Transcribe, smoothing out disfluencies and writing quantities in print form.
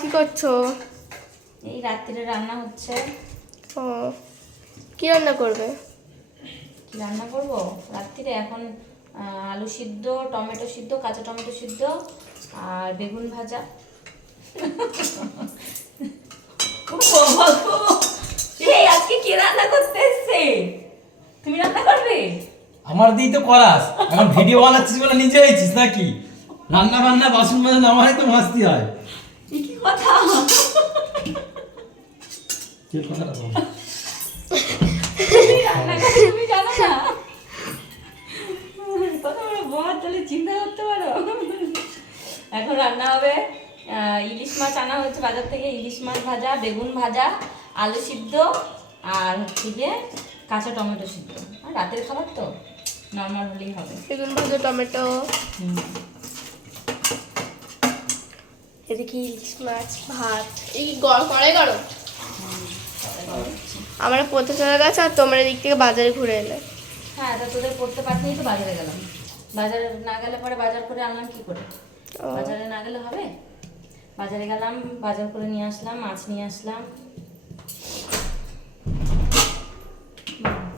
কি করছো? এই রাত্রিরে রান্না হচ্ছে। ও, কি রান্না করবে? কি রান্না করব রাত্রিরে এখন? আলু সিদ্ধ, টমেটো সিদ্ধ, কাঁচা টমেটো সিদ্ধ আর বেগুন ভাজা। ও বাবা গো! এই আজকে কে রান্না করতে এসছে? তুমি রান্না করবে? আমার দিই তো করাস, এখন ভিডিও বানাচ্ছিস বলে নিজে হয়েছিস নাকি? রান্না বান্না বাসন মাজা আমারই তো মাজতে হয়। এ কি কথা? কি কথাটা বল? তুমি রান্না করতে তুমি জানো না? কত বড় বড় তাহলে চিন্তা করতে পারো। এখন রান্না হবে ইলিশ মাছ আনা হয়েছে বাজার থেকে, ইলিশ মাছ ভাজা, বেগুন ভাজা, আলু সিদ্ধ আর হচ্ছে গিয়ে কাঁচা টমেটো সিদ্ধ। আর রাতের খাবার তো নর্মাল হলেই হবে। বেগুন ভাজা, টমেটো, হুম। এদিকে ইলিশ মাছ, ভাত। এই কি কড়াই গরম? আমরা পড়তে চলে গেছে আর তোমরা এদিক থেকে বাজারে ঘুরে এলে। হ্যাঁ, তা তোদের পড়তে পারতেই তো বাজারে গেলাম। বাজারে না গেলে পরে বাজার করে আনলাম কি করে? ও। বাজারে না গেলে হবে? বাজারে গেলাম, বাজার করে নিয়ে আসলাম, মাছ নিয়ে আসলাম,